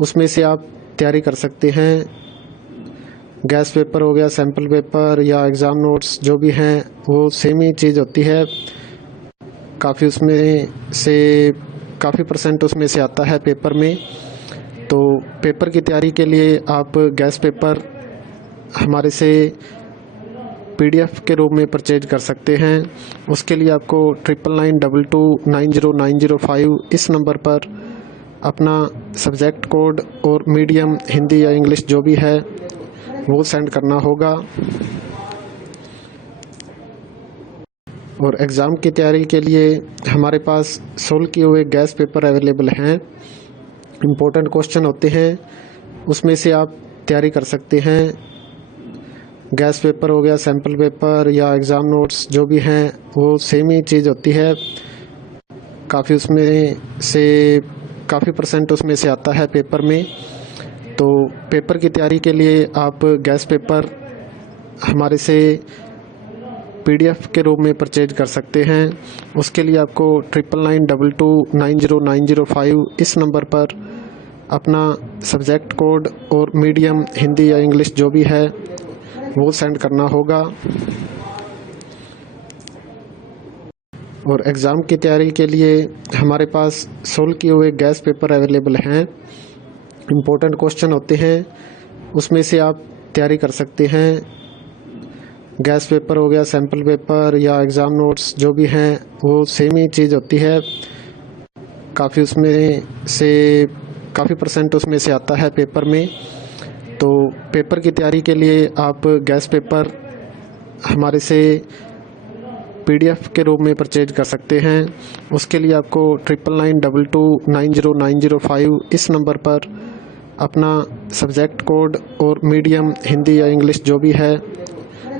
उसमें से आप तैयारी कर सकते हैं। गैस पेपर हो गया, सैम्पल पेपर या एग्ज़ाम नोट्स जो भी हैं वो सेम ही चीज़ होती है। काफ़ी उसमें से काफ़ी परसेंट उसमें से आता है पेपर में। तो पेपर की तैयारी के लिए आप गैस पेपर हमारे से PDF के रूप में परचेज कर सकते हैं। उसके लिए आपको 9992290905 इस नंबर पर अपना सब्जेक्ट कोड और मीडियम हिंदी या इंग्लिश जो भी है वो सेंड करना होगा। और एग्ज़ाम की तैयारी के लिए हमारे पास सोल्व किए हुए गैस पेपर अवेलेबल हैं। इम्पोर्टेंट क्वेश्चन होते हैं, उसमें से आप तैयारी कर सकते हैं। गैस पेपर हो गया, सैम्पल पेपर या एग्ज़ाम नोट्स जो भी हैं वो सेम ही चीज़ होती है। काफ़ी उसमें से काफ़ी परसेंट उसमें से आता है पेपर में। तो पेपर की तैयारी के लिए आप गैस पेपर हमारे से PDF के रूप में परचेज कर सकते हैं। उसके लिए आपको 9992290905 इस नंबर पर अपना सब्जेक्ट कोड और मीडियम हिंदी या इंग्लिश जो भी है वो सेंड करना होगा। और एग्ज़ाम की तैयारी के लिए हमारे पास सोल्व किए हुए गैस पेपर अवेलेबल हैं। इम्पोर्टेंट क्वेश्चन होते हैं, उसमें से आप तैयारी कर सकते हैं। गैस पेपर हो गया, सैम्पल पेपर या एग्ज़ाम नोट्स जो भी हैं वो सेम ही चीज़ होती है। काफ़ी उसमें से काफ़ी परसेंट उसमें से आता है पेपर में। तो पेपर की तैयारी के लिए आप गैस पेपर हमारे से PDF के रूप में परचेज कर सकते हैं। उसके लिए आपको 9992290905 इस नंबर पर अपना सब्जेक्ट कोड और मीडियम हिंदी या इंग्लिश जो भी है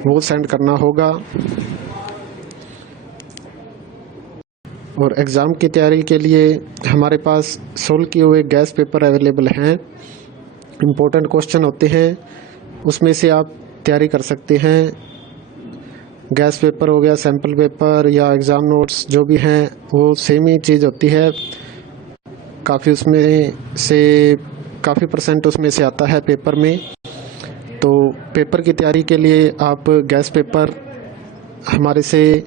वो सेंड करना होगा। और एग्ज़ाम की तैयारी के लिए हमारे पास सोल्व किए हुए गैस पेपर अवेलेबल हैं। इम्पोर्टेंट क्वेश्चन होते हैं, उसमें से आप तैयारी कर सकते हैं। गैस पेपर हो गया, सैम्पल पेपर या एग्ज़ाम नोट्स जो भी हैं वो सेम ही चीज़ होती है। काफ़ी उसमें से काफ़ी परसेंट उसमें से आता है पेपर में। तो पेपर की तैयारी के लिए आप गैस पेपर हमारे से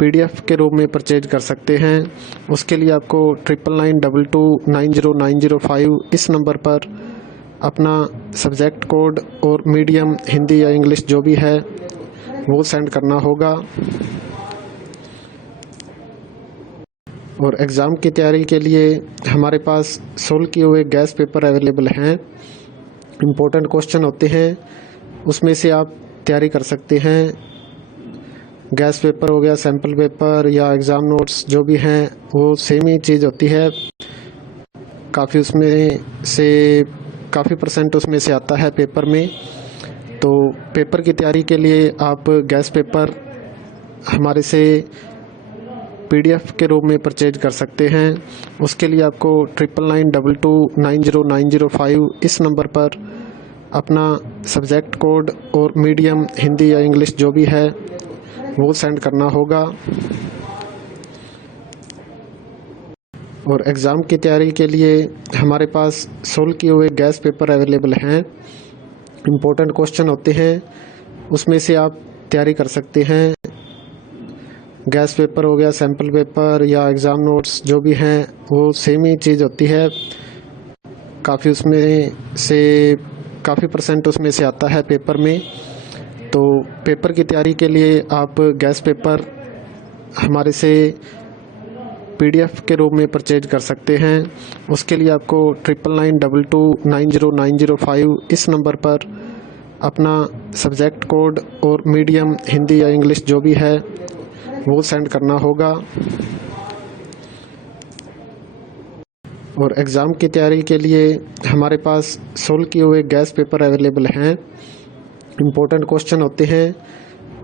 PDF के रूप में परचेज कर सकते हैं। उसके लिए आपको 9992290905 इस नंबर पर अपना सब्जेक्ट कोड और मीडियम हिंदी या इंग्लिश जो भी है वो सेंड करना होगा। और एग्ज़ाम की तैयारी के लिए हमारे पास सोल्व किए हुए गैस पेपर अवेलेबल हैं। इम्पोर्टेंट क्वेश्चन होते हैं, उसमें से आप तैयारी कर सकते हैं। गैस पेपर हो गया, सैम्पल पेपर या एग्ज़ाम नोट्स जो भी हैं वो सेम ही चीज़ होती है। काफ़ी उसमें से काफ़ी परसेंट उसमें से आता है पेपर में। तो पेपर की तैयारी के लिए आप गैस पेपर हमारे से PDF के रूप में परचेज कर सकते हैं। उसके लिए आपको 9992290905 इस नंबर पर अपना सब्जेक्ट कोड और मीडियम हिंदी या इंग्लिश जो भी है वो सेंड करना होगा। और एग्ज़ाम की तैयारी के लिए हमारे पास सोल्व किए हुए गैस पेपर अवेलेबल हैं। इम्पोर्टेंट क्वेश्चन होते हैं, उसमें से आप तैयारी कर सकते हैं। गैस पेपर हो गया, सैम्पल पेपर या एग्ज़ाम नोट्स जो भी हैं वो सेम ही चीज़ होती है। काफ़ी उसमें से काफ़ी परसेंट उसमें से आता है पेपर में। तो पेपर की तैयारी के लिए आप गैस पेपर हमारे से PDF के रूप में परचेज कर सकते हैं। उसके लिए आपको 9992290905 इस नंबर पर अपना सब्जेक्ट कोड और मीडियम हिंदी या इंग्लिश जो भी है वो सेंड करना होगा। और एग्ज़ाम की तैयारी के लिए हमारे पास सोल्व किए हुए गैस पेपर अवेलेबल हैं। इम्पोर्टेंट क्वेश्चन होते हैं,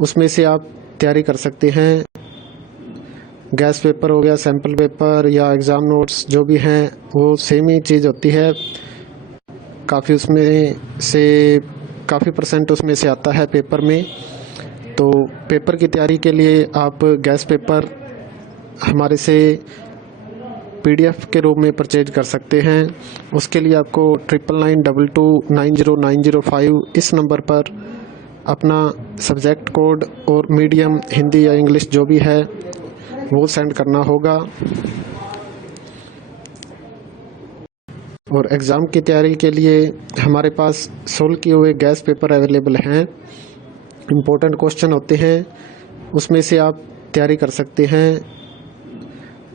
उसमें से आप तैयारी कर सकते हैं। गैस पेपर हो गया, सैम्पल पेपर या एग्ज़ाम नोट्स जो भी हैं वो सेम ही चीज़ होती है। काफ़ी उसमें से काफ़ी परसेंट उसमें से आता है पेपर में। तो पेपर की तैयारी के लिए आप गैस पेपर हमारे से PDF के रूप में परचेज कर सकते हैं। उसके लिए आपको 9992290905 इस नंबर पर अपना सब्जेक्ट कोड और मीडियम हिंदी या इंग्लिश जो भी है वो सेंड करना होगा। और एग्ज़ाम की तैयारी के लिए हमारे पास सोल्व किए हुए गैस पेपर अवेलेबल हैं। इम्पोर्टेंट क्वेश्चन होते हैं, उसमें से आप तैयारी कर सकते हैं।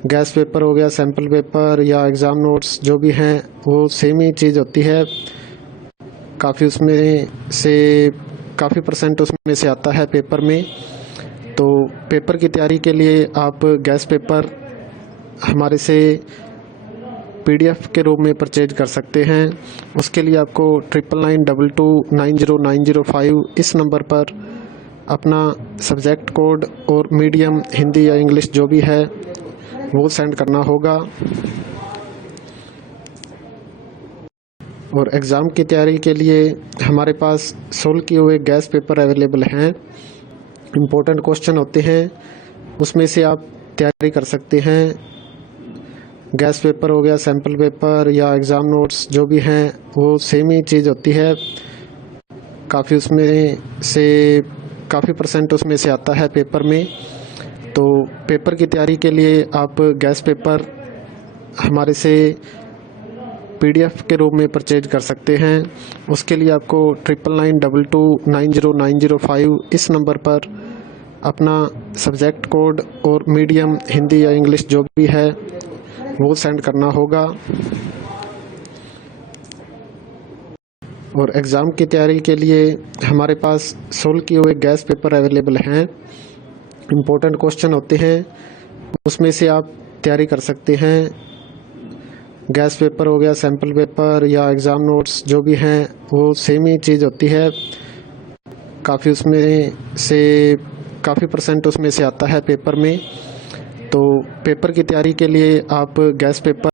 गैस पेपर हो गया, सैम्पल पेपर या एग्ज़ाम नोट्स जो भी हैं वो सेम ही चीज़ होती है। काफ़ी परसेंट उसमें से आता है पेपर में। तो पेपर की तैयारी के लिए आप गैस पेपर हमारे से PDF के रूप में परचेज कर सकते हैं। उसके लिए आपको 9992290905 इस नंबर पर अपना सब्जेक्ट कोड और मीडियम हिंदी या इंग्लिश जो भी है वो सेंड करना होगा। और एग्ज़ाम की तैयारी के लिए हमारे पास सोल्व किए हुए गैस पेपर अवेलेबल हैं। इम्पोर्टेंट क्वेश्चन होते हैं, उसमें से आप तैयारी कर सकते हैं। गैस पेपर हो गया, सैम्पल पेपर या एग्ज़ाम नोट्स जो भी हैं वो सेम ही चीज़ होती है। काफ़ी परसेंट उसमें से आता है पेपर में। तो पेपर की तैयारी के लिए आप गैस पेपर हमारे से PDF के रूप में परचेज कर सकते हैं। उसके लिए आपको 9992290905 इस नंबर पर अपना सब्जेक्ट कोड और मीडियम हिंदी या इंग्लिश जो भी है वो सेंड करना होगा। और एग्ज़ाम की तैयारी के लिए हमारे पास सोल्व किए हुए गैस पेपर अवेलेबल हैं। इम्पोर्टेंट क्वेश्चन होते हैं, उसमें से आप तैयारी कर सकते हैं। गैस पेपर हो गया, सैम्पल पेपर या एग्ज़ाम नोट्स जो भी हैं वो सेम ही चीज़ होती है। काफ़ी परसेंट उसमें से आता है पेपर में। तो पेपर की तैयारी के लिए आप गैस पेपर